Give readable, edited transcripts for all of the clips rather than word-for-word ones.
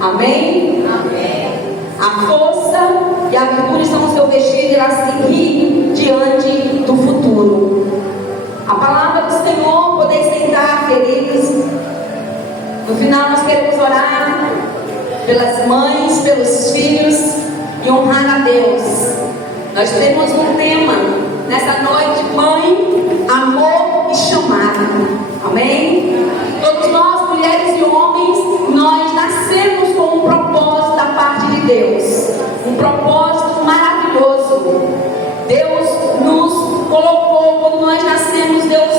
Amém? Amém. A força e a virtude são o seu vestido, ela seguir diante do futuro. A palavra do Senhor, poder sentar, queridos. No final nós queremos orar pelas mães, pelos filhos e honrar a Deus. Nós temos um tema nessa noite: mãe, amor e chamado. Amém? Todos nós, mulheres e homens, nós nascemos com um propósito da parte de Deus. Um propósito maravilhoso. Deus nos colocou, quando nós nascemos, Deus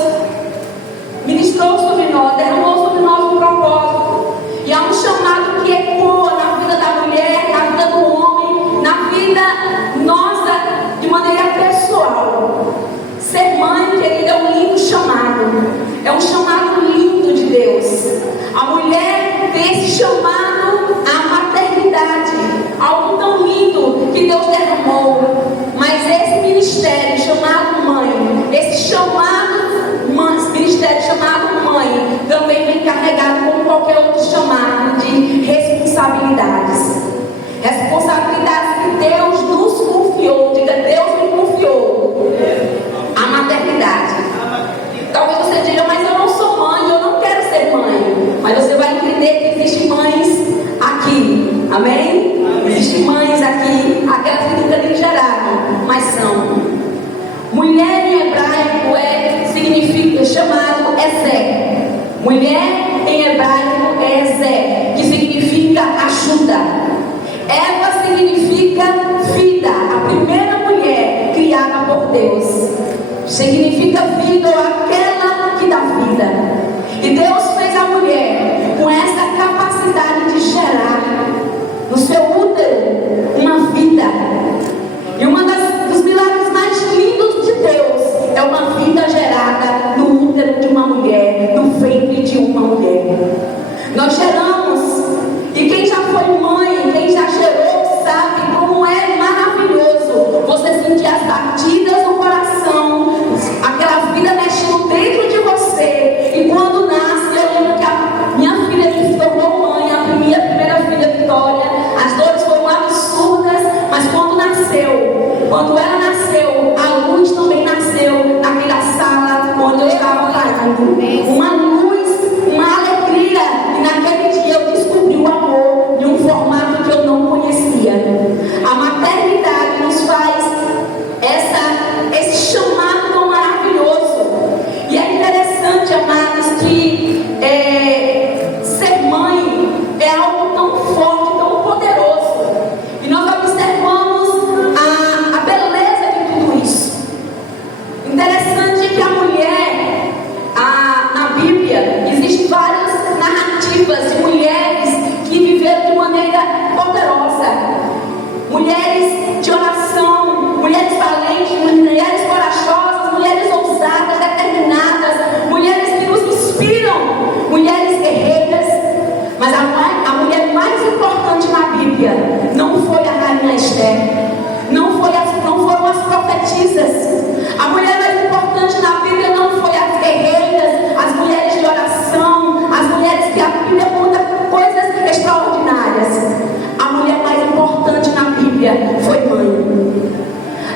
ministrou sobre nós, derramou sobre nós um propósito. E há um chamado que ecoa na vida da mulher, na vida do homem, na vida nossa, de maneira pessoal. Ser mãe, querida, é um lindo chamado. É um chamado lindo de Deus. A mulher tem esse chamado à maternidade, algo tão lindo que Deus derramou. Mas esse ministério chamado mãe, esse ministério chamado mãe, também vem carregado como qualquer outro chamado de responsabilidades. Responsabilidades que Deus nos confiou. Diga: Deus me confiou a maternidade. Talvez você diga: mas eu não sou mãe, eu não quero ser mãe. Mas você vai entender que existem mães aqui. Amém? Existem mães aqui, aquelas que nunca nem geraram, mas são. Mulher em hebraico significa chamado Ezé. Mulher em hebraico é Ezé, que significa ajuda. Eva significa vida, a primeira mulher criada por Deus. Significa vida, ou aquela que dá vida. E Deus fez a mulher com essa capacidade de gerar no seu útero uma vida. E dos milagres mais lindos de Deus é uma vida gerada no útero de uma mulher, no ventre de uma mulher. Nós geramos, e quem já foi mãe, quem já gerou, sabe como é maravilhoso você sentir as batidas no coração, aquela vida mexendo dentro de você. E quando nasce, eu lembro que a minha filha que se tornou mãe, a minha primeira filha, Vitória, as dores foram absurdas, mas quando ela nasceu, a luz também nasceu naquela sala onde eu estava parando. Uma luz, uma alegria. E naquele dia eu descobri o amor de um formato que eu não conhecia. A maternidade nos faz esse chamado tão maravilhoso. E é interessante, amados, que ser mãe é algo tão forte, tão poderoso. E nós observamos a beleza de tudo isso. Interessante que a mulher, na Bíblia, existem várias narrativas de mulheres que viveram de maneira poderosa. Mulheres de oração, mulheres valentes, mulheres corajosas, mulheres ousadas, determinadas, mulheres que nos inspiram, mulheres guerreiras. Mas a mulher mais importante na Bíblia não foi a rainha Esther, não foram as profetisas. A mulher mais importante na Bíblia não foi as guerreiras, as mulheres de oração, as mulheres que a Bíblia conta coisas extraordinárias. A mulher mais importante na Bíblia foi mãe.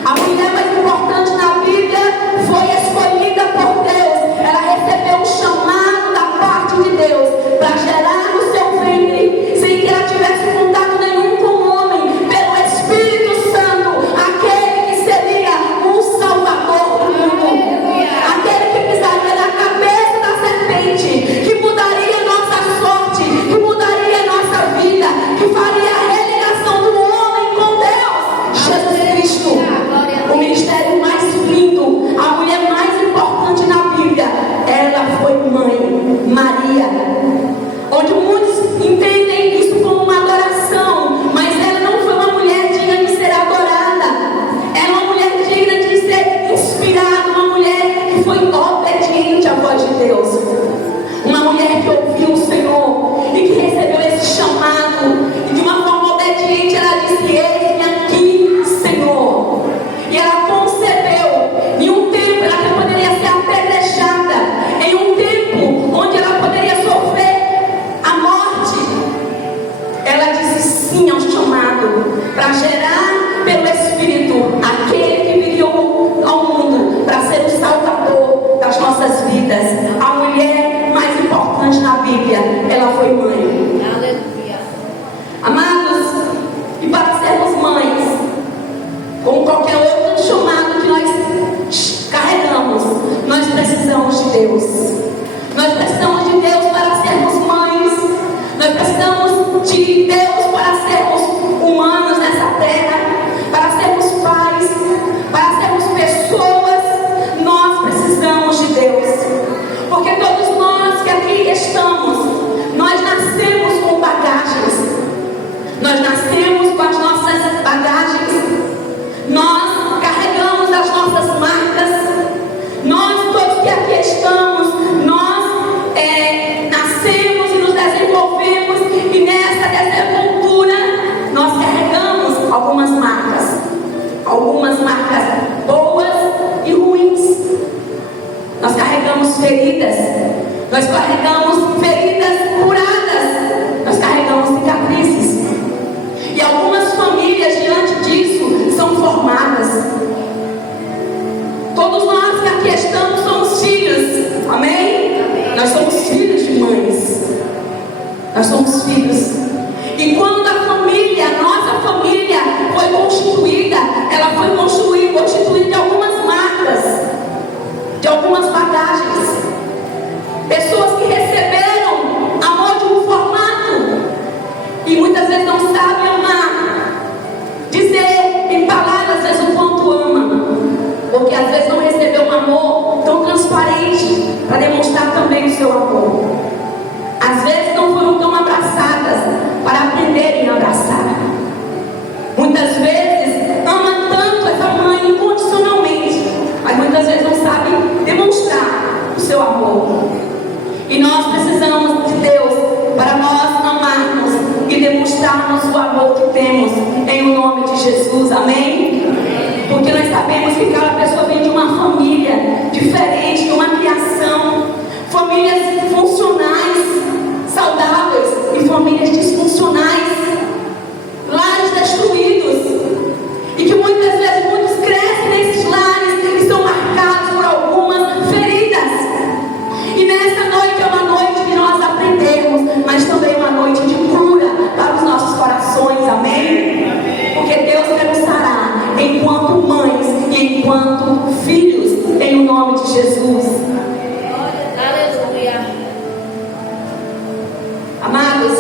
A mulher mais importante na Bíblia foi escolhida por Deus. Ela recebeu um chamado da parte de Deus para gerar no seu ventre, sem que ela tivesse contato nenhum com o homem, pelo Espírito Santo, aquele que seria o Salvador do mundo. sim ao chamado para gerar pelo Espírito aquele que viria ao mundo para ser o salvador das nossas vidas. A mulher mais importante na Bíblia, ela foi mãe. Aleluia. Amados, e para sermos mães, como qualquer outro chamado que nós carregamos, nós precisamos de Deus. Nós precisamos de Deus para sermos mães. Nós precisamos de Deus para sermos humanos nessa terra, para sermos pais, para sermos pessoas. Nós precisamos de Deus, porque todos nós que aqui estamos, nós nascemos com bagagens, nós nascemos com as nossas bagagens, nós carregamos as nossas marcas. Nós todos que aqui estamos, nós nascemos e nos desenvolvemos, e nessa desenvoltura nós carregamos algumas marcas boas e ruins. Nós carregamos feridas, nós carregamos feridas curadas, nós carregamos cicatrizes, e algumas famílias diante disso são formadas. Todos nós que aqui estamos somos filhos, amém? Nós somos filhos de mães, nós somos filhos. E quando a família, a nossa família foi constituída, ela foi constituída de algumas marcas, de algumas bagagens. Pessoas que receberam amor de um formato e muitas vezes não sabem amar, dizer em palavras às vezes o quanto ama, porque às vezes não recebeu um amor tão transparente para demonstrar também o seu amor. Às vezes não foram tão abraçadas para aprenderem a abraçar. Muitas vezes ama tanto essa mãe incondicionalmente, mas muitas vezes não sabe demonstrar o seu amor. E nós precisamos de Deus para nós amarmos e demonstrarmos o amor que temos em o nome de Jesus, amém? Porque nós sabemos que cada pessoa vem de uma família diferente, de uma criação, famílias funcionais, saudáveis, e famílias disfuncionais, lares destruídos, e que muitas vezes muitos crescem nesses lares e são marcados por algumas feridas. E nessa noite é uma noite de nós aprendermos, mas também uma noite de cura para os nossos corações, amém? Porque Deus quer nos sarar enquanto mães e enquanto filhos, em o nome de Jesus. Aleluia. Amados,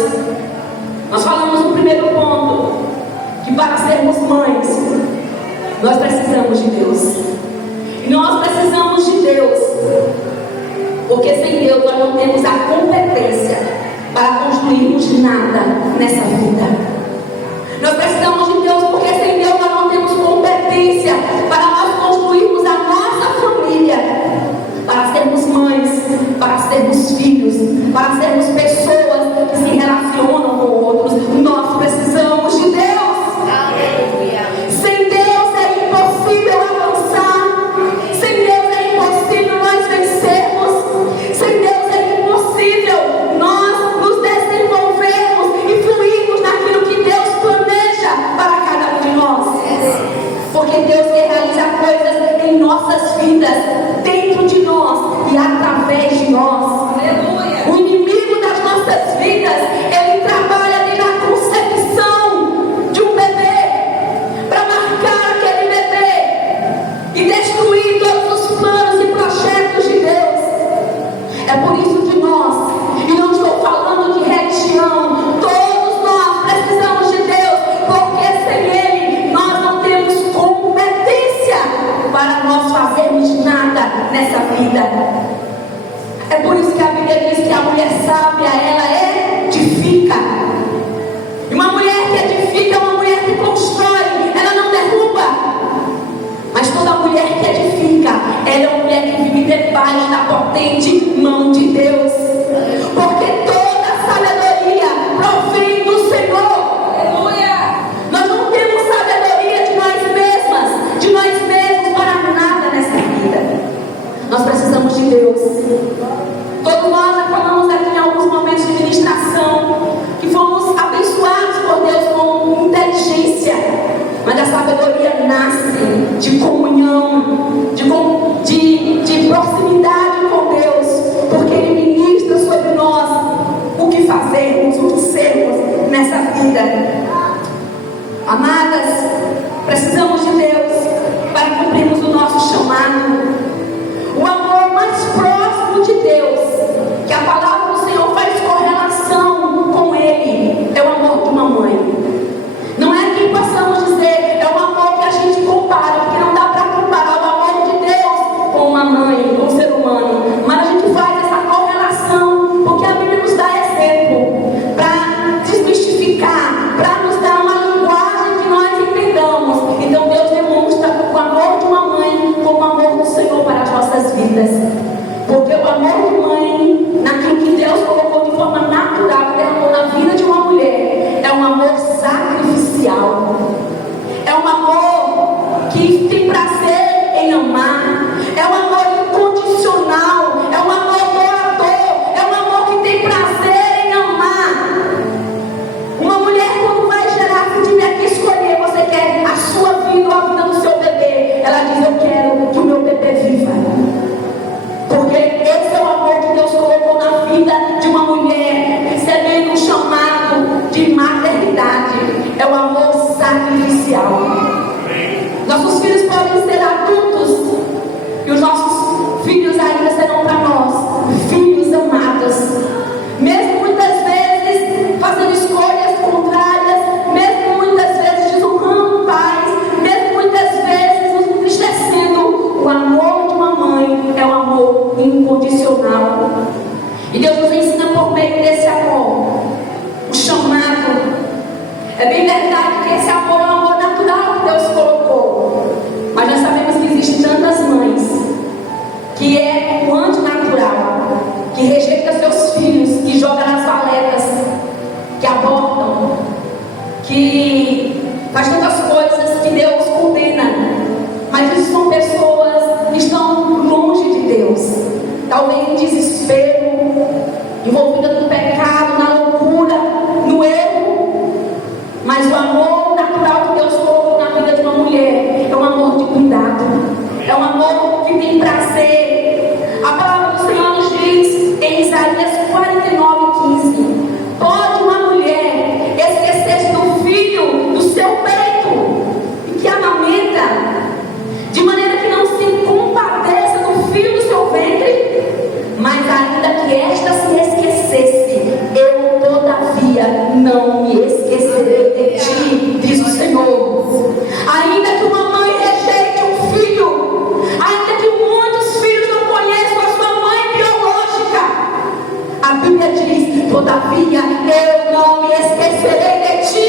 nós falamos no primeiro ponto que para sermos mães nós precisamos de Deus. E nós precisamos de Deus, porque sem Deus nós não temos a competência para construirmos nada nessa vida. Nós precisamos de Deus, porque sem Deus nós não temos competência para nós construirmos a nossa família, para sermos mães, para sermos filhos, para sermos pessoas que se relacionam com outros. Nós precisamos de Deus. Aleluia. Sem Deus é impossível avançar. Sem Deus é impossível nós vencermos. Sem Deus é impossível nós nos desenvolvermos e fluirmos naquilo que Deus planeja para cada um de nós. Porque Deus realiza coisas em nossas vidas, dentro de nós e através de nós. Aleluia. O inimigo das nossas vidas, ele trabalha desde a concepção de um bebê, para marcar aquele bebê e destruir todos os planos e projetos de Deus. É por isso que nós, e não estou falando de religião, todos nós precisamos de Deus, porque sem Ele nós não temos competência para nós fazermos nada nessa vida. É por isso que a Bíblia diz que a mulher sábia, ela edifica. E uma mulher que edifica é uma mulher que constrói, ela não derruba. Mas toda mulher que edifica, ela é uma mulher que vive debaixo da potente mão de Deus. Porque toda sabedoria provém do Senhor. Aleluia. Nós não temos sabedoria de nós mesmos para nada nessa vida. Nós precisamos de Deus. Todos nós já falamos aqui em alguns momentos de ministração que fomos abençoados por Deus com vida. Amadas, precisamos de Deus para cumprirmos o nosso chamado. O amor mais próximo de Deus, que a palavra do Senhor faz correlação com Ele, é o amor de uma mãe. Não é que possamos dizer, é um amor que a gente compara, porque não dá para comparar o amor de Deus com uma mãe, com um ser humano. Mas a gente faz essa correlação, porque a Bíblia nos dá exemplo para desmistificar, para nos dar uma linguagem que nós entendamos. Então Deus demonstra o amor de uma mãe como o amor do Senhor para as nossas vidas. Porque o amor de mãe, naquilo que Deus colocou de forma natural, derramou na vida de uma mulher, é um amor sacrificial. É um amor que tem prazer em amar. É um amor incondicional. É um amor doador. É um amor que tem prazer em amar. Uma mulher, quando vai gerar, se tiver que escolher, você quer a sua vida ou a vida do seu bebê, ela diz, eu quero que o meu bebê viva. Porque esse é o amor que Deus colocou na vida de uma mulher, recebendo um chamado de maternidade. É o amor sacrificial. Nossos filhos podem ser adultos e os nossos filhos ainda serão para nós filhos amados. Mesmo muitas vezes fazendo escolhas contrárias, mesmo muitas vezes desonrando pais, mesmo muitas vezes nos entristecendo, o amor de uma mãe é um amor incondicional. E Deus nos ensina por meio desse amor, o chamado. É bem verdade que esse amor é um amor natural que Deus colocou. Mas nós sabemos que existem tantas mães que é o antinatural, que rejeita seus filhos, que joga nas valetas, que abortam, que faz tantas coisas que Deus condena. Mas isso são pessoas que estão longe de Deus, talvez em desespero, envolvida no pecado, na loucura, no erro. Mas o amor natural que Deus colocou na vida de uma mulher é um amor de cuidado, é um amor que tem prazer. A palavra do Senhor nos diz em Isaías 49:15: pode uma mulher esquecer-se do filho do seu peito e que amamenta, de maneira que não se compadeça do filho do seu ventre? Mas ainda que esta se esquecesse, eu todavia não me esquecerei de ti, diz o Senhor. Ainda que uma mãe rejeite um filho, ainda que muitos filhos não conheçam a sua mãe biológica, a Bíblia diz, todavia eu não me esquecerei de ti.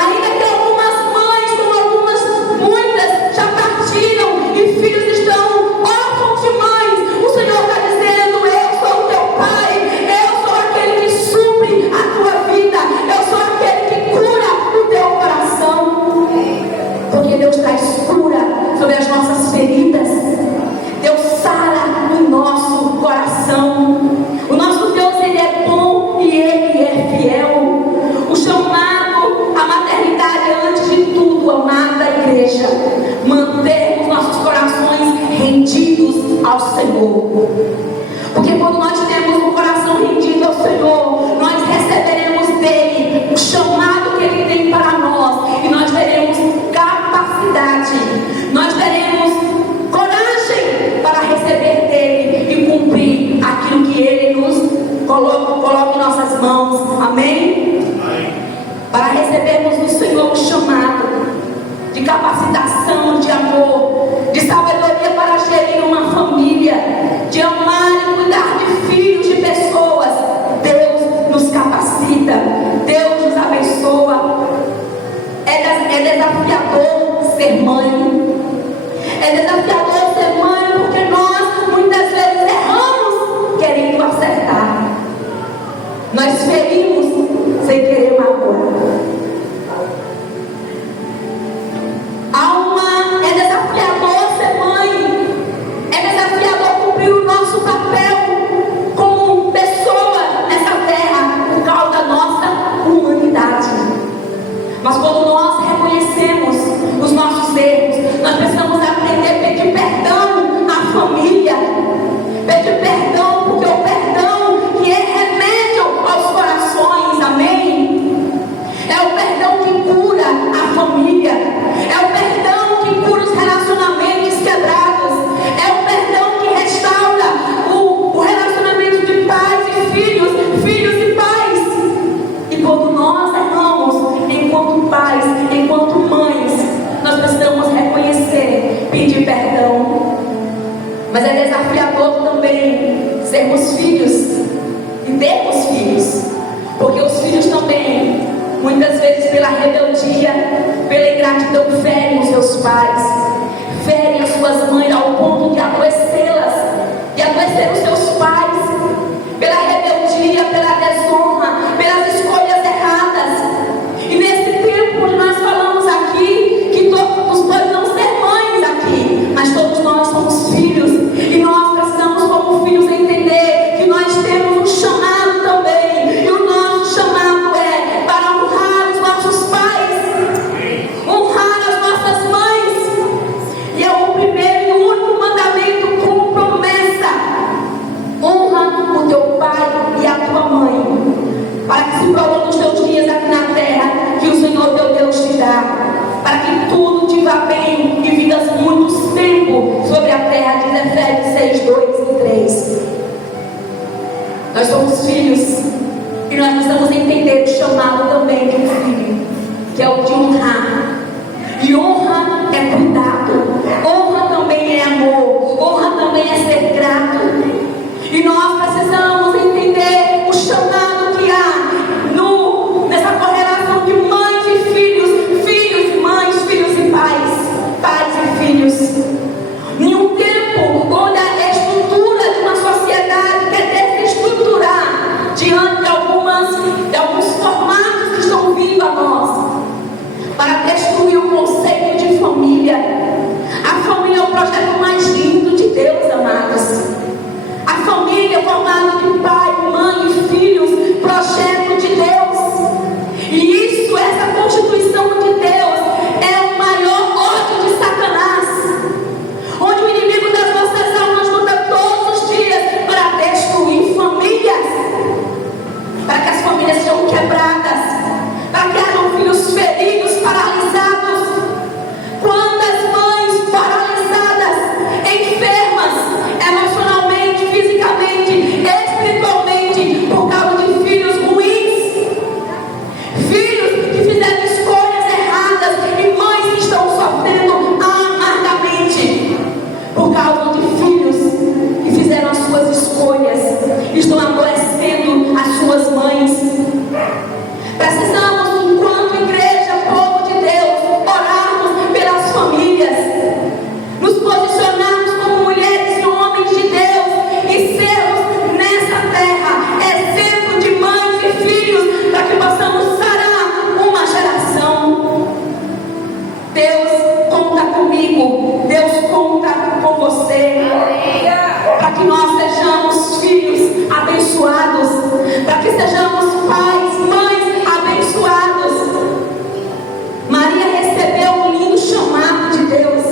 Ainda que algumas mães, como muitas já partiram e filhos estão órfãos de mães, o Senhor está dizendo, eu sou o teu pai, eu sou aquele que supre a tua vida, eu sou aquele que cura o teu coração. Porque Deus traz cura sobre as nossas feridas. Deus sara o nosso coração. O nosso Deus, Ele é bom e Ele é fiel. O chamado à maternidade é, antes de tudo, amada igreja, mantermos nossos corações rendidos ao Senhor. Porque quando nós temos um coração rendido ao Senhor, nós receberemos dele o chamado que Ele tem para nós, e nós teremos capacidade, nós teremos coragem para receber dele e cumprir aquilo que Ele nos coloca em nossas mãos. Amém? Para recebermos do Senhor o chamado de capacitação, de amor, de sabedoria para gerir uma família, de amar e cuidar de filhos, de pessoas. Deus nos capacita, Deus nos abençoa. É desafiador ser mãe. É desafiador ser mãe porque nós muitas vezes erramos querendo acertar. Nós ferimos sem querer magoar. É desafiador ser mãe. É desafiador cumprir o nosso papel como pessoa nessa terra por causa da nossa humanidade. Mas quando nós reconhecemos os nossos erros, nós precisamos aprender a pedir perdão à família. Pedir perdão, porque o perdão que é remédio aos corações. Amém? Mas é desafiador também sermos filhos e termos filhos, porque os filhos também, muitas vezes pela rebeldia, pela ingratidão, ferem os seus pais, ferem as suas mães ao ponto de adoecê-las, de adoecer os seus pais, pela rebeldia, pela desonra, pelas escolhas erradas. E nesse tempo onde nós falamos aqui, que todos podem não ser mães aqui, mas todos nós somos filhos, e nós precisamos como filhos entender que nós temos um chamado também, e o nosso chamado é para honrar os nossos pais, honrar as nossas mães, e é o primeiro e único mandamento com promessa: honra o teu pai e a tua mãe, para que se prolongue os teus dias aqui na terra, que o Senhor teu Deus te dá, para que tudo te vá bem e vivas muitos tempos sobre a terra, diz Efésios 6, 2 e 3. Nós somos filhos e nós precisamos entender o chamado também de um filho, que é o de honrar. E honra é cuidado, honra também é amor, honra também é ser grato. E nós precisamos entender o chamado que há nessa correlação de mães e filhos, filhos e mães, filhos e pais, pais e filhos. Em um tempo onde a estrutura de uma sociedade quer desestruturar diante de alguns formatos que estão vindo a nós, para destruir o conceito de família. A família é o projeto mais lindo de Deus, amados. A família formada de pai, mãe e filhos, projeto de Deus. E isso, essa constituição de Deus, é o maior ódio de Satanás, onde o inimigo das nossas almas luta todos os dias para destruir famílias, para que as famílias sejam quebradas, para que hajam filhos feridos, paralisados. Quantas mães paralisadas, enfermas, emocionalmente, fisicamente, espiritualmente, por causa de filhos ruins, filhos que fizeram escolhas erradas, e mães que estão sofrendo amargamente por causa de filhos que fizeram as suas escolhas, estão adoecendo as suas mães. Precisamos, enquanto igreja, povo de Deus, orarmos pelas famílias, nos posicionarmos como mulheres e homens de Deus e sermos nessa terra exemplo de mães e filhos, para que possamos sarar uma geração. Deus conta comigo, Deus conta com você, para que nós sejamos filhos abençoados, para que sejamos pais, mães abençoados. Maria recebeu um lindo chamado de Deus,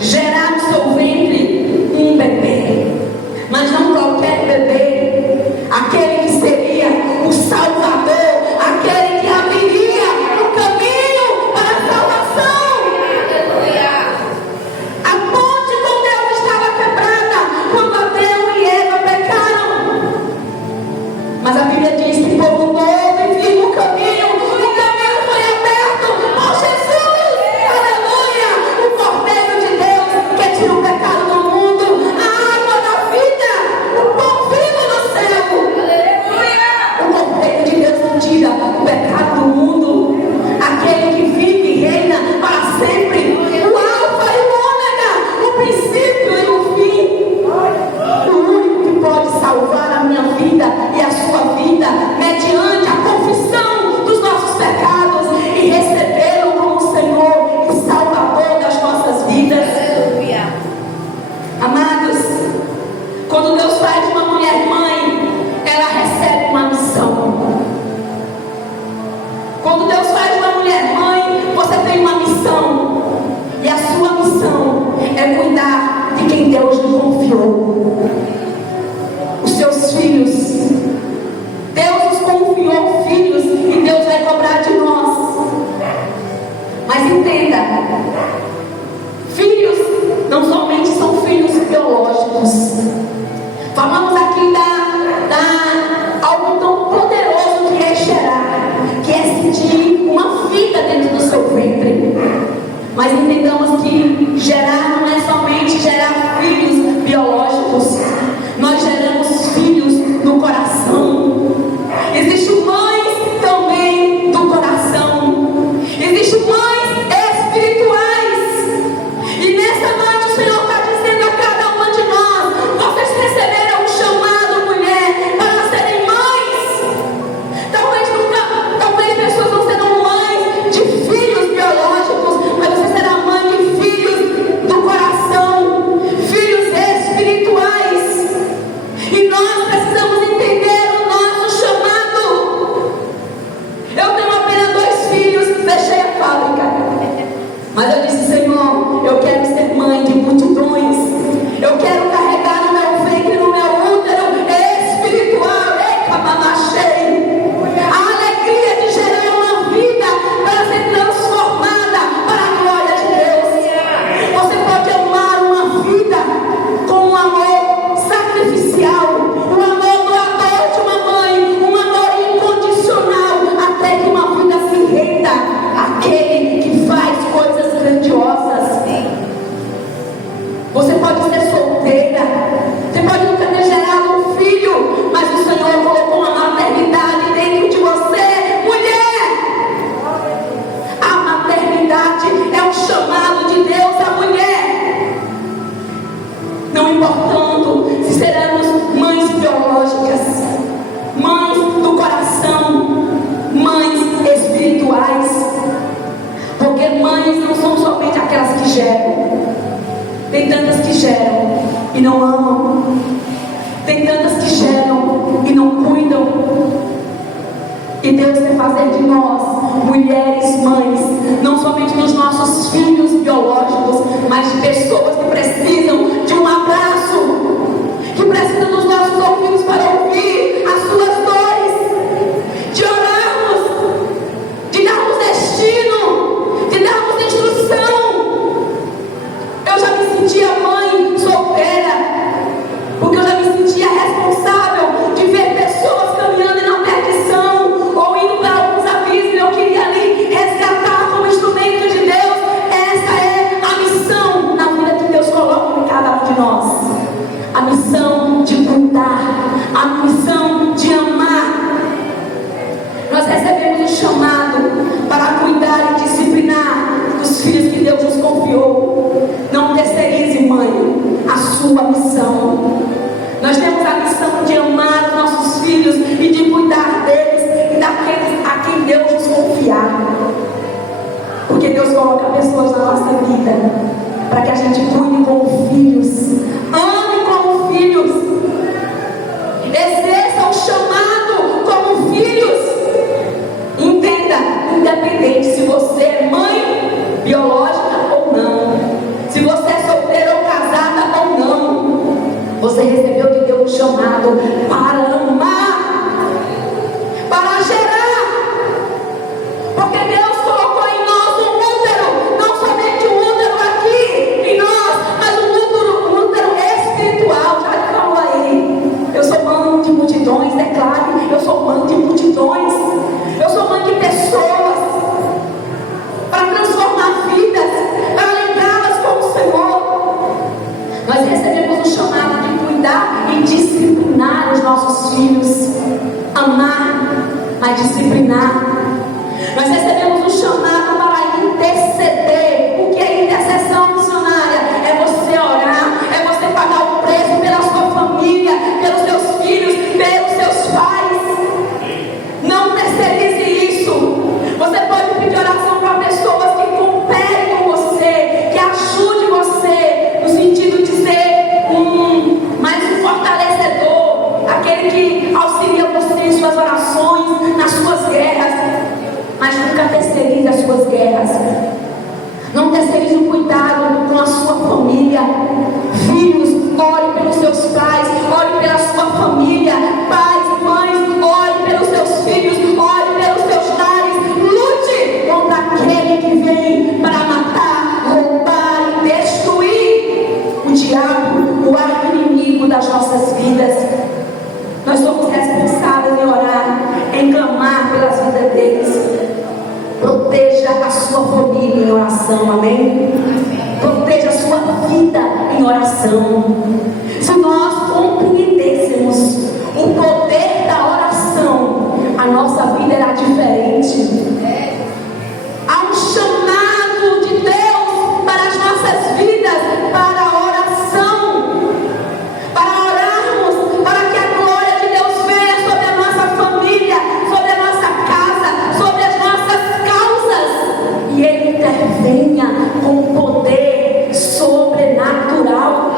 gerar no seu ventre um bebê, mas não qualquer bebê, aquele que seria o Salvador, aquele que abriria o caminho para a salvação. A ponte com Deus estava quebrada quando Adão e Eva pecaram, mas a Bíblia diz que o povo novo e viu o caminho foi aberto por Jesus. Aleluia! O Cordeiro de Deus que tira o pecado do mundo, a água da vida, o pão vivo do céu. Aleluia! O Cordeiro de Deus não tira o pecado do mundo, aquele que vive e reina para sempre, o Alfa e o Ômega, o princípio e o fim, o único que pode salvar a minha vida e a sua vida, mediante a confissão dos nossos pecados e recebê-lo como Senhor e Salvador das nossas vidas. Amados, quando Deus faz uma mulher mãe, ela recebe uma missão. Quando Deus faz uma mulher mãe, você tem uma missão, e a sua missão é cuidar de quem Deus lhe confiou, os seus filhos. Deus nos confiou filhos e Deus vai cobrar de nós. Mas entenda, filhos não somente são filhos biológicos. Falamos aqui da algo tão poderoso que é gerar, que é sentir uma vida dentro do seu ventre. Mas entendamos que gerar não é somente gerar filhos biológicos. que geram e não amam. Tem tantas que geram e não cuidam. E Deus quer fazer de nós, mulheres, mães, não somente dos nossos filhos biológicos, mas de pessoas que precisam de um abraço, que precisam dos nossos ouvidos para ouvir as suas dores, de orarmos, de darmos destino, de darmos instrução. Eu já me sentia mãe solteira, porque eu já me sentia responsável de ver pessoas caminhando na perdição ou indo para alguns abismos. Eu queria ali resgatar como instrumento de Deus. Essa é a missão na vida que Deus coloca em cada um de nós. A missão de cuidar, a missão de amar. Nós recebemos um chamado para cuidar e disciplinar os filhos que Deus nos confiou. Não terceirize, mãe, a sua missão. Nós temos a missão de amar os nossos filhos e de cuidar deles e daqueles a quem Deus nos confiar. Porque Deus coloca pessoas na nossa vida para que a gente cuide como filhos, ame como filhos, exerça o chamado como filhos. Entenda, independente se você é mãe biológica ou não, se você é solteira ou casada ou não, você recebeu de Deus um chamado para amar, para gerar. Porque Deus colocou em nós um útero, não somente um útero aqui em nós, mas um útero espiritual. Já que falou aí, eu sou mãe de multidões, declare, eu sou mãe de multidões, eu sou mãe de pessoas, para transformar vidas, para lembrá-las com o Senhor. Nós recebemos um chamado de cuidar e disciplinar os nossos filhos, amar, mas disciplinar. Nós recebemos um chamado para interceder. O que é intercessão missionária? É você orar, é você pagar o preço pela sua família, pelos seus filhos, pelos seus pais. Não terceirize isso. Você pode pedir oração para pessoas que cooperem com você, que ajudem você, no sentido de ser mais um fortalecedor, aquele que auxilia você em suas orações, nas suas guerras. Mas nunca terceirize as suas guerras. Não terceirize o cuidado com a sua família. Filhos, ore pelos seus pais, ore pela sua família. Pais, mães, ore pelos seus filhos, ore pelos seus lares. Lute contra aquele que vem para matar, roubar e destruir. O diabo, o arqui-inimigo das nossas vidas. Nós somos responsáveis em orar, em clamar pelas vidas deles. Proteja a sua família em oração, amém? Proteja a sua vida em oração. Se nós compreendêssemos o poder da oração, a nossa vida era diferente. Há um chamado de Deus para as nossas vidas, para a oração, para orarmos, para que a glória de Deus venha sobre a nossa família, sobre a nossa casa, sobre as nossas causas, e Ele intervenha com poder sobrenatural.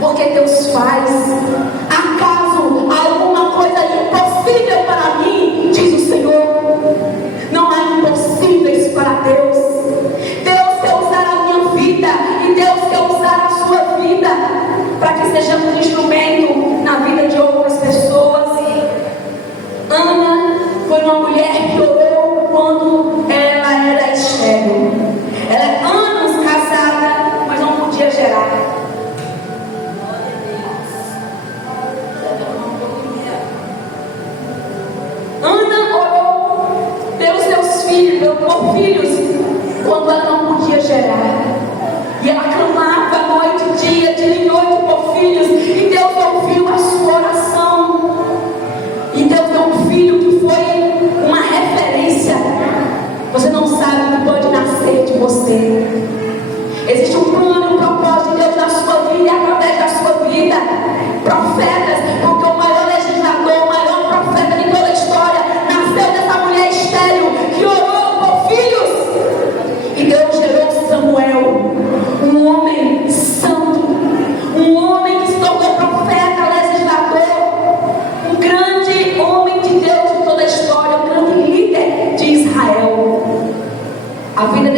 Porque Deus faz. Acaso há alguma coisa impossível para mim? Diz o Senhor. Não há impossíveis para Deus. Deus quer usar a minha vida e Deus quer usar a sua vida para que sejamos um instrumento na vida de outras pessoas. Ana foi uma mulher que orou quando ela era estéril. Ela é anos casada, mas não podia gerar. Ana orou pelos seus filhos, por filhos, quando ela não podia gerar. E ela clamava noite e dia, dia e noite por filhos. E Deus ouviu a sua oração. E Deus deu um filho que foi uma referência. Você não sabe o que pode nascer de você. Existe um plano e um propósito de Deus na sua vida e através da sua vida. Profetas, porque o maior legislador, o maior profeta de toda a história nasceu dessa mulher estéril que orou por filhos. E Deus gerou Samuel, um homem santo,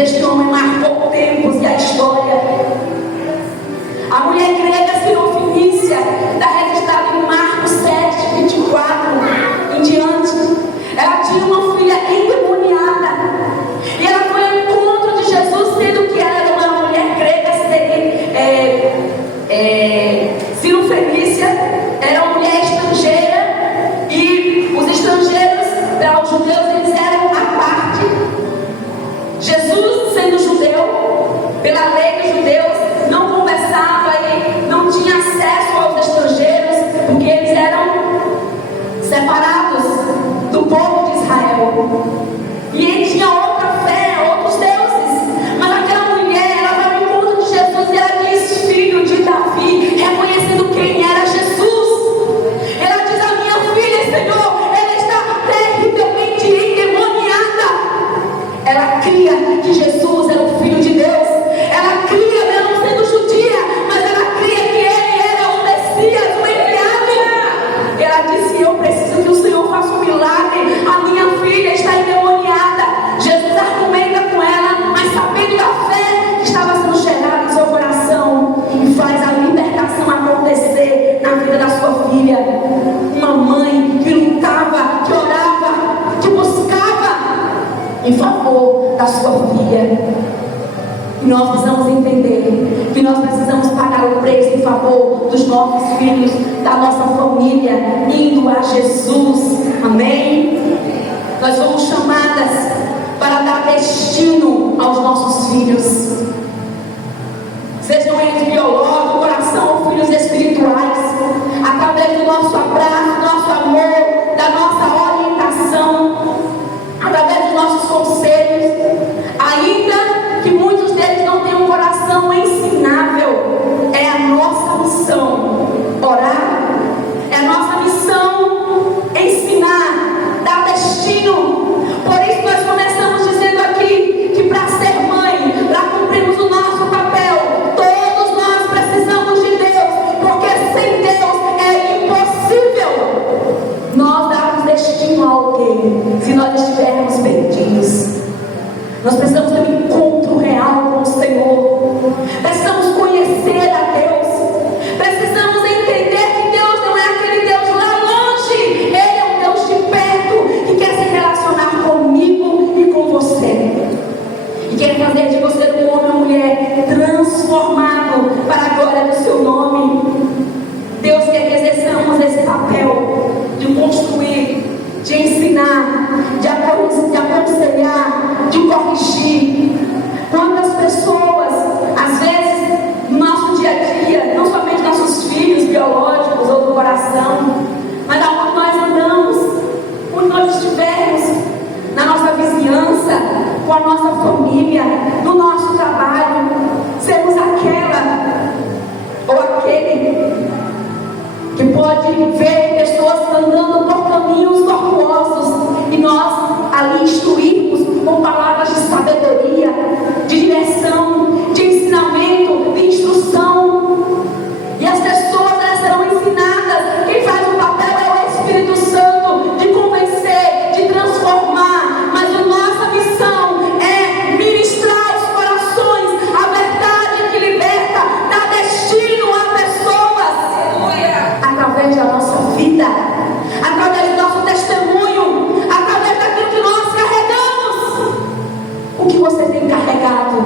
Este homem marcou tempos e a história. A mulher grega Sirofinícia está registrada em Marcos 7, 24 em diante. Ela tinha uma filha endemoniada. E ela foi ao encontro de Jesus, sendo que ela era uma mulher grega Sirofenícia, era uma mulher estrangeira. E os estrangeiros, para os judeus, eles eram à parte. Jesus, sendo judeu, pela lei dos judeus, não conversava e não tinha acesso aos estrangeiros, porque eles eram separados do povo de Israel. E ele tinha outra fé, outros deuses. Mas aquela mulher, ela vai ao encontro de Jesus e ela diz: filho de Davi, reconhecendo quem era Jesus. Ela diz: a minha filha, Senhor, ela está terrivelmente endemoniada. Ela cria que Jesus era o Filho de Deus. Ela cria, ela não sendo judia, mas ela cria que ele era o Messias, o enviado. Ela disse: eu preciso que o Senhor faça um milagre. A minha filha está endemoniada. Jesus argumenta com ela, mas sabendo da fé que estava sendo gerada em seu coração, e faz a libertação acontecer na vida da sua filha. Uma mãe que lutava, que orava, que buscava em favor da sua filha. E nós precisamos entender que nós precisamos pagar o preço em favor dos nossos filhos, da nossa família, indo a Jesus. Amém? Nós somos chamadas para dar destino aos nossos filhos, sejam eles biológicos, coração ou filhos espirituais, através do nosso abraço, do nosso amor, da nossa orientação, através dos nossos conselhos. Ainda que muitos deles não tenham um coração ensinável, é a nossa missão orar, é a nossa missão ensinar, dar destino. Por isso nós começamos dizendo aqui que para ser mãe, para cumprirmos o nosso papel, todos nós precisamos de Deus, porque sem Deus é impossível nós darmos destino a alguém se nós estivermos perdidos. Nós precisamos ter um encontro real com o Senhor. Precisamos conhecer a Deus. Precisamos entender que Deus não é aquele Deus lá longe. Ele é um Deus de perto, que quer se relacionar comigo e com você. E quer fazer de você um homem ou mulher transformado para a glória do seu nome. Deus quer que exerçamos esse papel de construir, de ensinar, de aconselhar, de corrigir. Quantas pessoas, às vezes, no nosso dia a dia, não somente nossos filhos biológicos ou do coração, mas aonde nós andamos, onde nós estivermos, na nossa vizinhança, com a nossa família, no nosso trabalho, sermos aquela ou aquele que pode ver pessoas andando por caminhos tortuosos e nós ali instruirmos com palavras de sabedoria, de direção, de ensinamento, de instrução. E as pessoas, elas serão ensinadas. Quem faz o papel é o Espírito Santo, de convencer, de transformar. Mas a nossa missão é ministrar os corações, a verdade que liberta, dá destino a pessoas, através da nossa vida, através do nosso testemunho, através daquilo que nós carregamos. O que você tem carregado?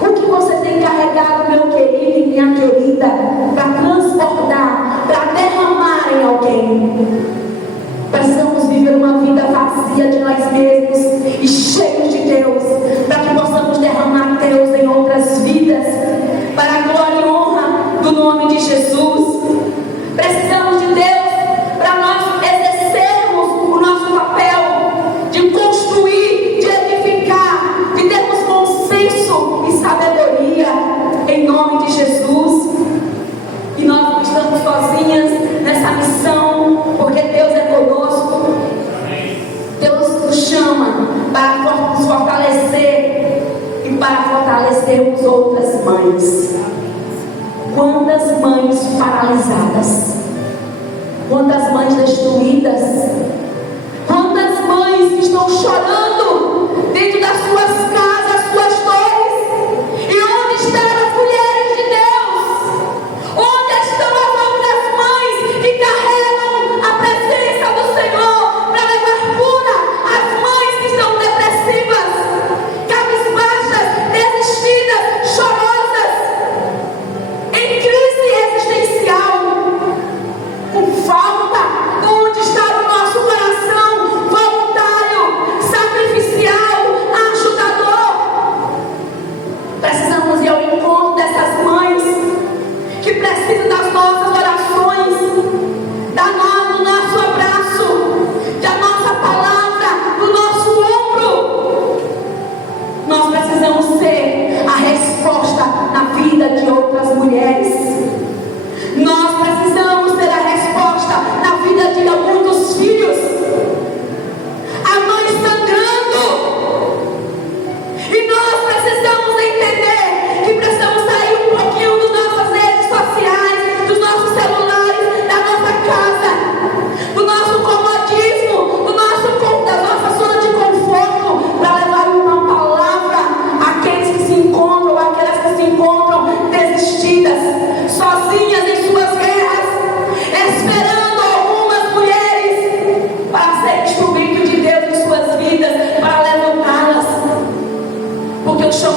O que você tem carregado, meu querido e minha querida, para transbordar, para derramar em alguém? Precisamos viver uma vida vazia de nós mesmos e cheios de Deus, para que possamos derramar Deus em outras vidas, para a glória e honra do nome de Jesus. Precisamos de Deus para nós exercermos o nosso papel de construir, de edificar, de termos bom senso e sabedoria em nome de Jesus. E nós não estamos sozinhas nessa missão, porque Deus é conosco. Deus nos chama para nos fortalecer e para fortalecermos outras mães. Quantas mães paralisadas, quantas mães destruídas, quantas mães que estão chorando dentro das suas casas,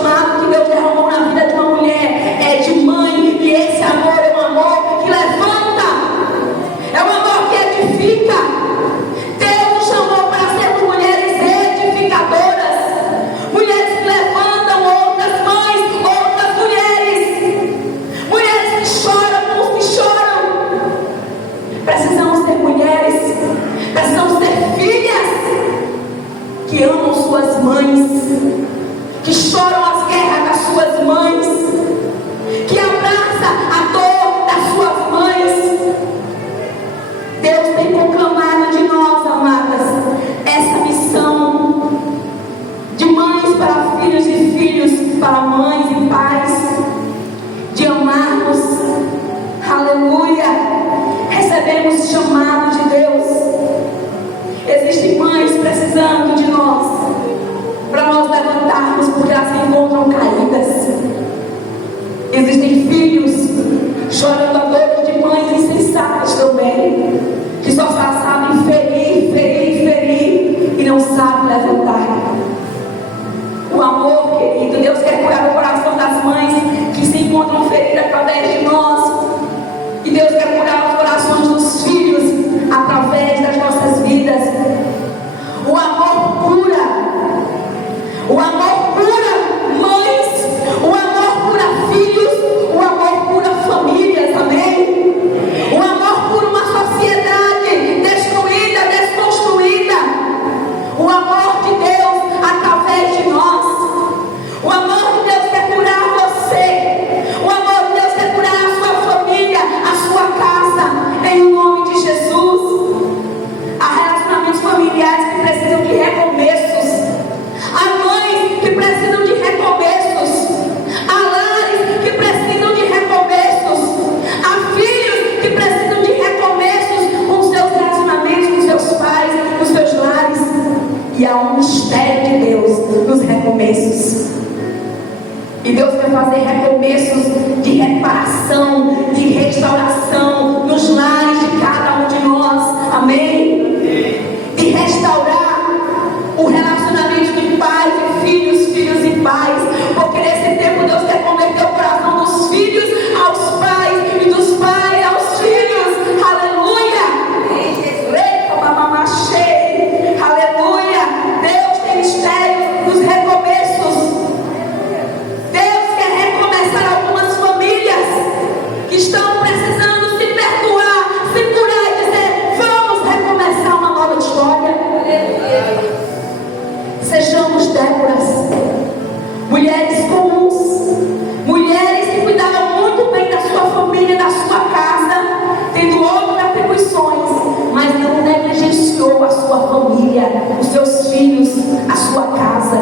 chamado que Deus derramou na vida de uma mulher é de mãe, e esse amor é um amor que levanta, é um amor que edifica. Deus nos chamou para sermos mulheres edificadoras, mulheres que levantam outras mães, outras mulheres, mulheres que choram com os que choram. Precisamos ser mulheres, precisamos ser filhas que amam suas mães, que choram as guerras das suas mães, que abraça a dor das suas mães. Deus tem proclamado de nós, amadas, essa missão de mães para filhos e filhos para mães e pais, de amarmos. Aleluia! Recebemos chamado de Deus. Existem mães precisando de nós, para nós levantarmos, porque elas se encontram caídas. Existem filhos chorando a dor de mães insensatas também, que só sabem ferir e não sabem levantar. O amor, querido, Deus quer curar o coração das mães que se encontram feridas através de nós. E Deus quer curar os corações dos filhos através das nossas vidas. O amor cura. O amor cura mães. O amor cura filhos. O amor cura famílias, amém? O amor cura uma sociedade destruída, desconstruída. O amor de Deus através de nós. O amor de Deus quer curar você. O amor de Deus quer curar a sua família, a sua casa, em nome de Jesus. Há relacionamentos familiares que precisam de recomeços. Há mães que precisam de recomeços. Há lares que precisam de recomeços. Há filhos que precisam de recomeços com seus relacionamentos, com seus pais, com seus lares. E há um mistério de Deus nos recomeços. E Deus quer fazer recomeços de reparação, de restauração nos lares de cada um de nós. Amém? De restaurar o relacionamento de pais e filhos, filhos e pais. Porque nesse tempo Deus quer converter o coração dos filhos aos pais e dos pais aos filhos. Aleluia! Aleluia! Deus tem mistério nos recomeços. Deus quer recomeçar algumas famílias que estão precisando se perdoar, se curar e dizer: vamos recomeçar uma nova história. Sejamos Déboras, mulheres comuns, mulheres que cuidavam muito bem da sua família, da sua casa, tendo outras atribuições, mas não negligenciou a sua família, os seus filhos, a sua casa.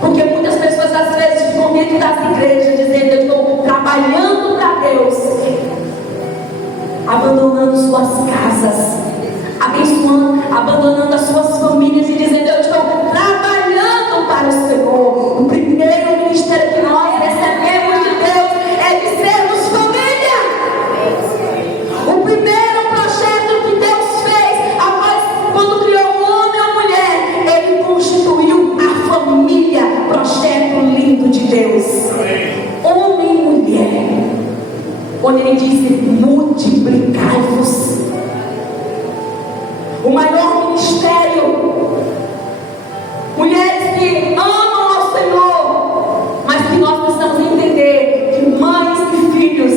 Porque muitas pessoas às vezes ficam dentro das igrejas dizendo: eu estou trabalhando para Deus, abandonando suas casas, abençoando, abandonando as suas famílias e dizendo: eu estou trabalhando para o Senhor. O primeiro ministério que nós recebemos de Deus é de sermos família. O primeiro projeto que Deus fez após, quando criou o homem e a mulher, Ele constituiu a família, projeto lindo de Deus. Homem e mulher, onde Ele disse: multiplicai-vos. O maior ministério, mulheres que amam ao Senhor, mas que nós precisamos entender que mães e filhos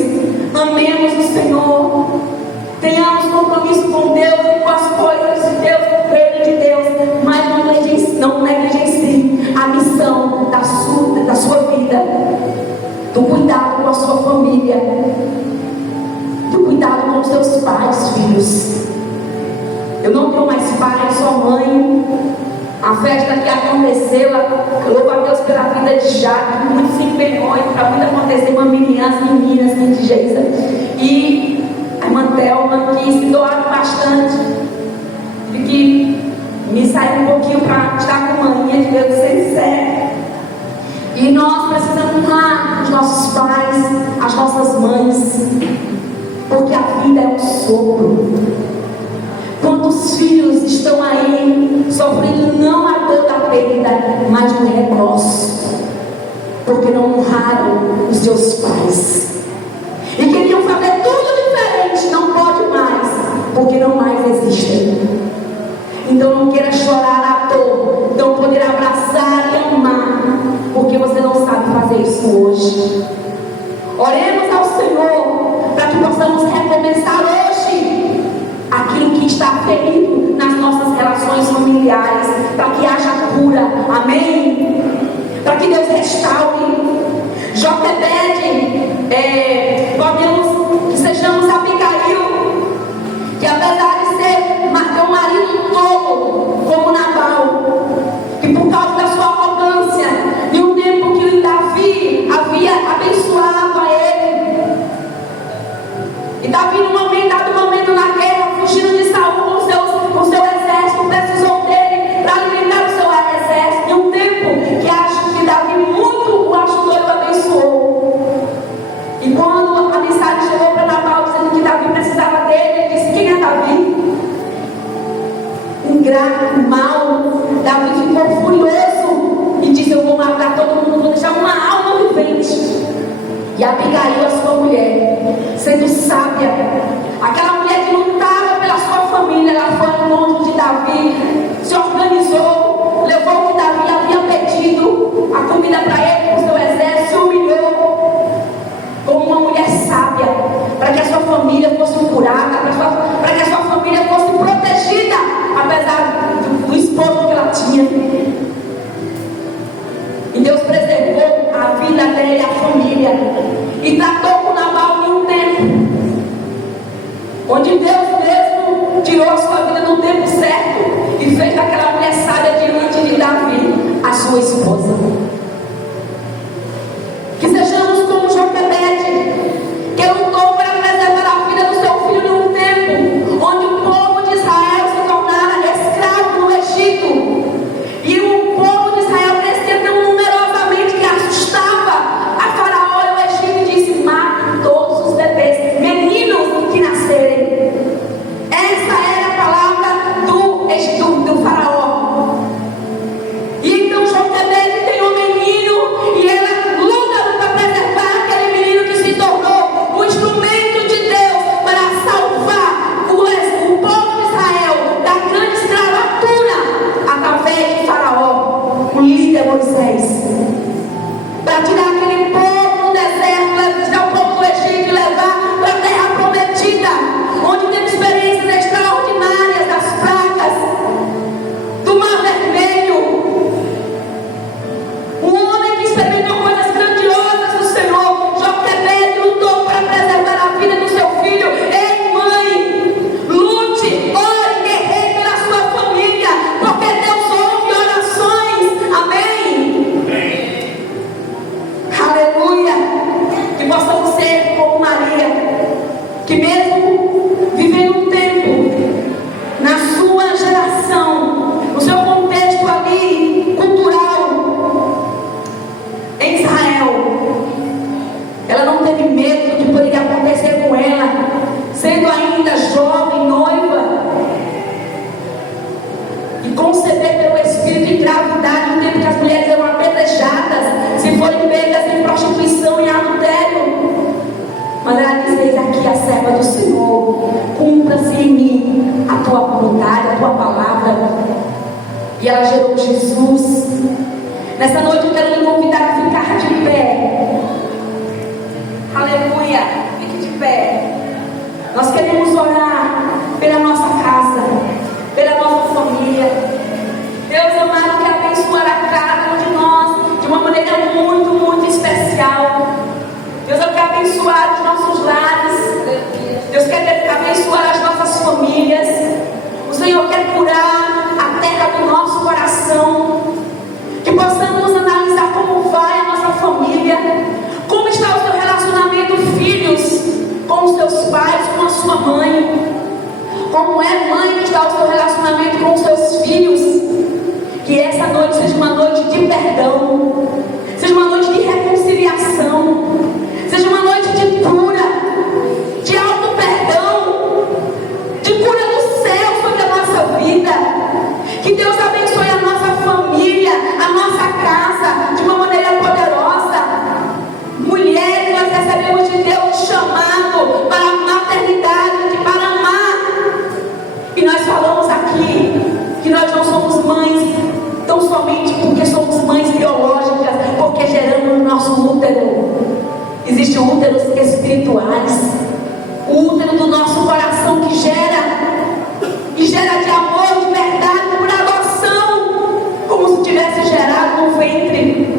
amemos o Senhor, tenhamos compromisso com Deus e com as coisas de Deus, com o reino de Deus, mas não negligencie a missão da sua vida, do cuidado com a sua família, do cuidado com os seus pais, filhos. Eu não tenho mais pai, só mãe. A festa que aconteceu, louvo a Deus pela vida de Jaque, muito se empenhou para muito acontecer uma menina assim de Geisa. E a irmã Thelma, que se doaram bastante. Tive que me sair um pouquinho para estar com a maninha de Deus ser sério. E nós precisamos honrar os nossos pais, as nossas mães, porque a vida é um sopro. Quantos filhos estão aí sofrendo não a dor da perda, mas do remorso? porque não honraram os seus pais. E queriam fazer tudo diferente, não pode mais, porque não mais existem. Então não queira chorar à toa, não poder abraçar e amar, porque você não sabe fazer isso hoje. Oremos ao Senhor para que possamos recomeçar hoje aquilo que está ferido nas nossas relações familiares, para que haja cura, amém? Para que Deus restaure. Joquebede, podemos que sejamos Abigail, que apesar de ter um marido tolo como Nabal, que por causa da sua arrogância, em um tempo que Davi havia abençoado a ele, e Davi num dado momento na guerra, fugindo de Saul com seu exército, precisou dele para alimentar o seu exército, em um tempo que acho que Davi muito o ajudou e o abençoou. E quando a mensagem chegou para Nabal dizendo que Davi precisava dele, ele disse: quem é Davi? Ingrato, mau. Davi ficou furioso e disse: eu vou matar todo mundo, vou deixar uma alma vivente. E Abigail, a sua mulher, sendo sábia, aquela mulher que lutava pela sua família, ela foi ao encontro de Davi, se organizou, levou o que Davi havia pedido, a comida para ele, para o seu exército, se humilhou como uma mulher sábia, para que a sua família fosse curada, para que a sua família fosse protegida, apesar do esposo que ela tinha. E Deus preservou a vida dela e a família, e tratou com Nabal em um tempo onde Deus mesmo tirou a sua vida no tempo certo e fez daquela mulher sábia diante de Davi a sua esposa. Que sejamos como Joquebede, que lutou para preservar a vida do seu filho num tempo onde o povo de Israel se tornara escravo no Egito, e o povo de Israel crescia tão numerosamente que assustava a Faraó e o Egito, e disse: matem todos os bebês, meninos que nascerem. Essa era a palavra do Faraó. E então Joquebede tem um menino, e ela luta para preservar aquele menino que se tornou o instrumento de Deus para salvar o povo de Israel da grande escravatura através de Faraó, o líder Moisés, para tirar aquele povo no deserto, tirar o povo do Egito e levar para a terra prometida, onde teve experiências extraordinárias das pragas, do Mar Vermelho. Um homem que experimentou coisas grandiosas do Senhor. Joquebede lutou para preservar a vida do seu filho. Ei, mãe, lute, ore, guerreie pela sua família, porque Deus ouve orações. Amém? Aleluia. Que possamos ser como Maria, que mesmo vivendo um tempo na sua geração, no seu contexto ali cultural em Israel, ela não teve medo do que poderia acontecer com ela, sendo ainda jovem, noiva, e conceber pelo Espírito engravidar no tempo que as mulheres eram apedrejadas se forem pegas em prostituição e adultério. Mas ela diz: eis aqui a serva do Senhor, cumpra-se em mim a tua vontade, a tua palavra. E ela gerou Jesus. Nessa noite eu quero lhe convidar a ficar de pé. Aleluia, fique de pé. Nós queremos orar pela nossa casa, pela nossa família. Deus amado, que abençoará cada um de nós de uma maneira muito, muito especial. Deus quer abençoar os nossos lares. Deus quer abençoar as nossas famílias. O Senhor quer curar a terra do nosso coração. Que possamos analisar como vai a nossa família, como está o seu relacionamento, filhos, com os seus pais, com a sua mãe. Como é, mãe, que está o seu relacionamento com os seus filhos. Que essa noite seja uma noite de perdão, seja uma noite de reconciliação, seja uma noite de cura, de auto-perdão, de cura do céu sobre a nossa vida. Que Deus abençoe a nossa família, a nossa casa, de uma maneira poderosa. tivesse gerado no ventre.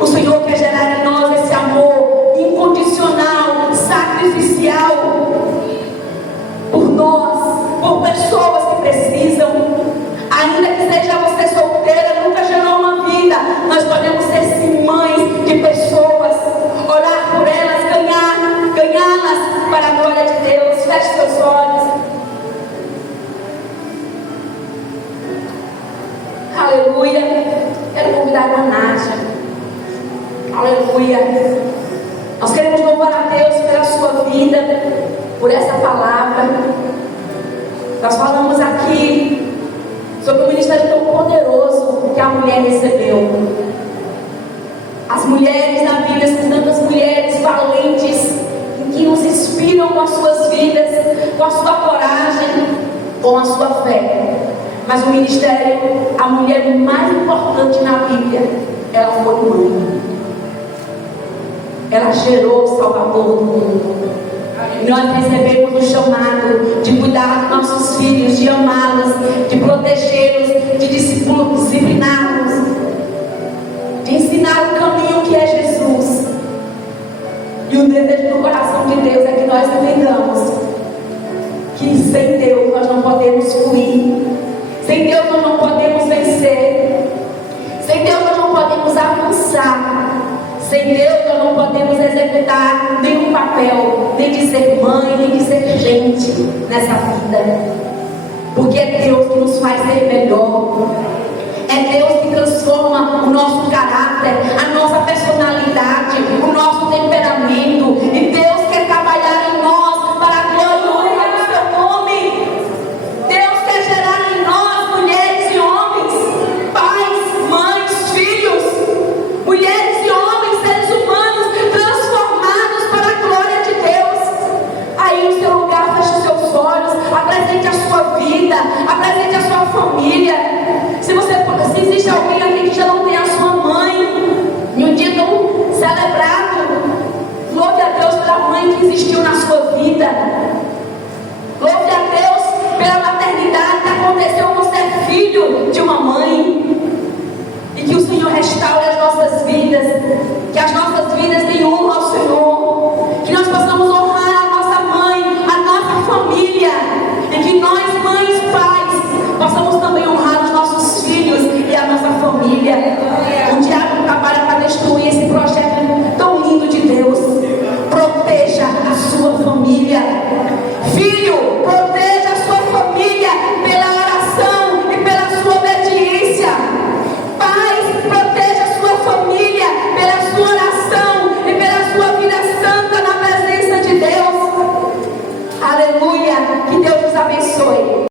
O Senhor quer gerar em nós esse amor incondicional, sacrificial, por nós, por pessoas que precisam. Ainda que seja você solteira, nunca gerou uma vida, nós podemos ser sim mães de pessoas, orar por elas, ganhá-las para a glória de Deus. Feche seus olhos. Aleluia. Quero convidar a Nádia. Aleluia. Nós queremos louvar a Deus pela sua vida, por essa palavra. Nós falamos aqui sobre o ministério tão poderoso que a mulher recebeu. As mulheres na Bíblia são tantas mulheres valentes, que nos inspiram com as suas vidas, com a sua coragem, com a sua fé. Mas o ministério, a mulher mais importante na Bíblia, ela foi mãe. Ela gerou o Salvador do mundo. Nós recebemos o chamado de cuidar dos nossos filhos, de amá-los, de protegê-los, de discipliná-los, de ensinar o caminho que é Jesus. E o desejo do coração de Deus é que nós entendamos que sem Deus nós não podemos fluir, sem Deus nós não podemos vencer, sem Deus nós não podemos avançar, sem Deus nós não podemos executar nenhum papel, nem de ser mãe, nem de ser gente nessa vida. Porque é Deus que nos faz ser melhor. É Deus que transforma o nosso caráter, a nossa personalidade, o nosso temperamento. E Deus quer trabalhar em nós para a glória do seu nome. Deus quer gerar em nós mulheres e homens, pais, mães, filhos, mulheres e homens, seres humanos transformados para a glória de Deus. Aí no seu lugar, feche os seus olhos, apresente a sua vida, apresente a sua família. Se existe alguém aqui que já não tem a sua mãe, em um dia tão celebrado, louve a Deus pela mãe que existiu na sua vida. Louve a Deus pela maternidade que aconteceu com ser filho de uma mãe. E que o Senhor restaure as nossas vidas, que as nossas vidas